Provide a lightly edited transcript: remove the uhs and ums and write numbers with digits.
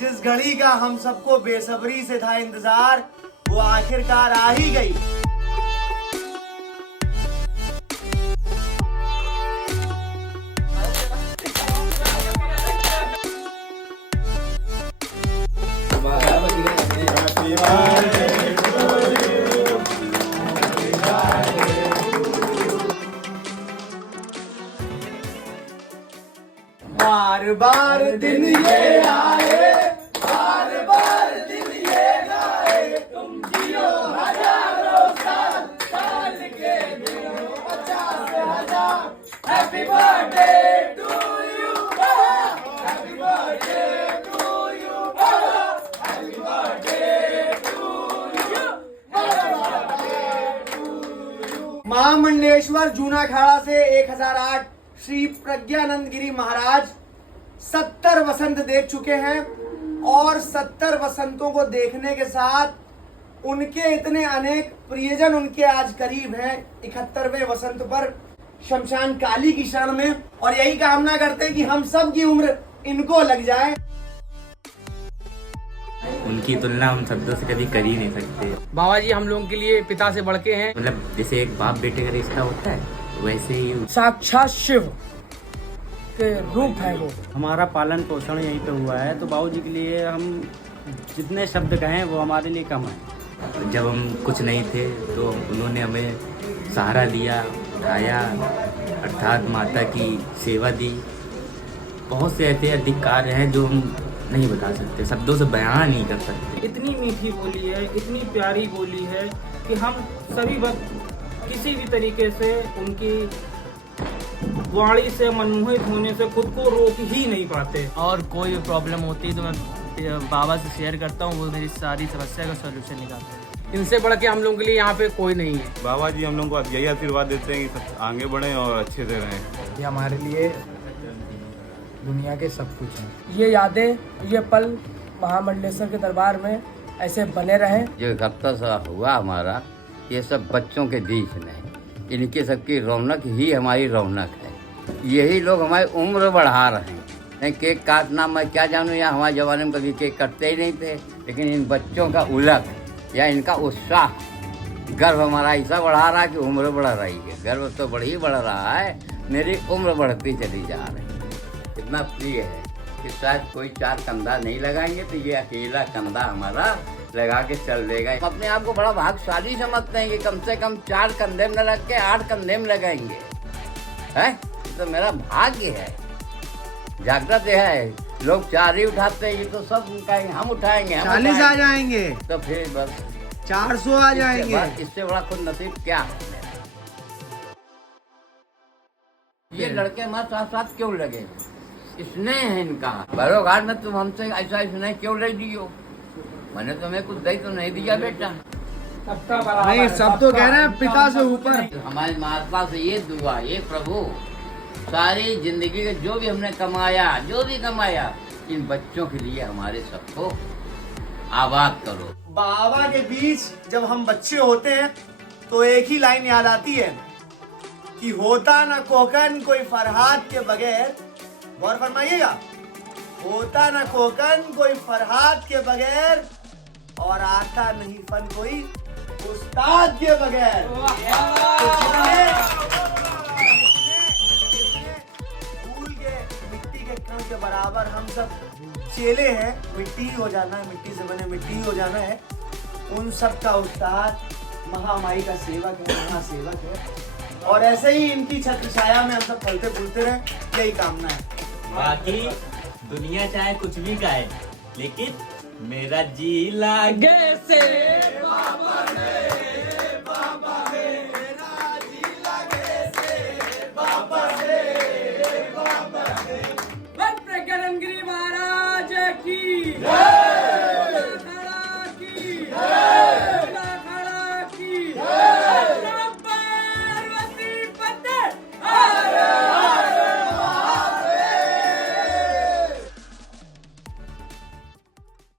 जिस घड़ी का हम सबको बेसब्री से था इंतजार, वो आखिरकार आ ही गई। बार बार दिन ये आए, बार बार दिन ये गाए, तुम जियो हजारों साल, साल के दिनों 50,000। हैप्पी बर्थडे टू यू बाबा, हैप्पी बर्थडे टू यू बाबा, हैप्पी बर्थडे टू यू बाबा। महामंडलेश्वर जूनाखाड़ा से 1008 श्री प्रज्ञानंद गिरी महाराज 70 वसंत देख चुके हैं और 70 वसंतों को देखने के साथ उनके इतने अनेक प्रियजन उनके आज करीब हैं 71वें वसंत पर शमशान काली की शरण में, और यही कामना करते हैं कि हम सब की उम्र इनको लग जाए। उनकी तुलना हम शब्दों से कभी कर ही नहीं सकते। बाबा जी हम लोगों के लिए पिता से बढ़ के हैं। मतलब जैसे एक बाप बेटे का रिश्ता होता है वैसे ही साक्षात शिव के रूप है वो। हमारा पालन पोषण यहीं पे हुआ है, तो बाबूजी के लिए हम जितने शब्द कहें वो हमारे लिए कम है। जब हम कुछ नहीं थे तो उन्होंने हमें सहारा दिया, उठाया, अर्थात माता की सेवा दी। बहुत से ऐसे अधिक कार्य हैं जो हम नहीं बता सकते, शब्दों से बयान नहीं कर सकते। इतनी मीठी बोली है, इतनी प्यारी बोली है कि हम सभी वक्त किसी भी तरीके से उनकी वाणी से मनमोहित होने से खुद को रोक ही नहीं पाते। और कोई भी प्रॉब्लम होती है तो मैं बाबा से शेयर करता हूँ, वो मेरी सारी समस्या का सलूशन निकालते हैं। इनसे बढ़ के हम लोगों के लिए यहाँ पे कोई नहीं है। बाबा जी हम लोगों को यही आशीर्वाद देते हैं कि सब आगे बढ़ें और अच्छे से रहें। ये हमारे लिए दुनिया के सब कुछ हैं। ये यादें, ये पल महामंडलेश्वर के दरबार में ऐसे बने रहें। जो हफ्ता सा हुआ हमारा, ये सब बच्चों के बीच में, इनके सबकी रौनक ही हमारी रौनक है। यही लोग हमारी उम्र बढ़ा रहे हैं। नहीं केक काटना मैं क्या जानूँ, या हमारे ज़माने में कभी केक कटते ही नहीं थे, लेकिन इन बच्चों का उलट या इनका उत्साह, गर्व हमारा ऐसा बढ़ा रहा है कि उम्र बढ़ रही है। गर्व तो बढ़ ही बढ़ रहा है, मेरी उम्र बढ़ती चली जा रही है। इतना प्रिय है कि शायद कोई 4 कंधा नहीं लगाएंगे तो ये अकेला कंधा हमारा लगा के चल देगा। हम अपने आप को बड़ा भाग्यशाली समझते हैं कि कम से कम 4 कंधे में लग के 8 कंधे में लगाएंगे, है तो मेरा भाग्य है। जागृत है, लोग 4 ही उठाते हैं, ये तो सब हम उठाएंगे, 40 आ जाएंगे तो फिर बस 400 आ जाएंगे। इससे बड़ा खुद नसीब क्या है। ये लड़के हमारे साथ साथ क्यों लगे, स्नेह है इनका। बरोघाट में तुम हमसे ऐसा स्नेह क्यों ले दियो, मैंने तुम्हें कुछ दही तो नहीं दिया बेटा। नहीं, सब तो कह रहे हैं पिता से ऊपर। हमारे महात्मा से ये दुआ, ये प्रभु सारी जिंदगी के जो भी हमने कमाया, जो भी कमाया, इन बच्चों के लिए हमारे सबको आबाद करो। बाबा के बीच जब हम बच्चे होते हैं तो एक ही लाइन याद आती है कि होता न कोकन कोई फरहाद के बगैर, गौर फरमाइएगा, होता न कोकन कोई फरहाद के बगैर, और आता नहीं फन कोई उस्ताद के बगैर। फूल के मिट्टी के कण के बराबर हम सब चेले हैं, मिट्टी ही हो जाना है, मिट्टी से बने मिट्टी ही हो जाना है। उन सब का उस्ताद महामाई का सेवक है, महासेवक है, और ऐसे ही इनकी छत्र छाया में हम सब फलते फूलते रहे, यही कामना है। बाकी दुनिया चाहे कुछ भी कहे, लेकिन मेरा जी लागे से बाबा ने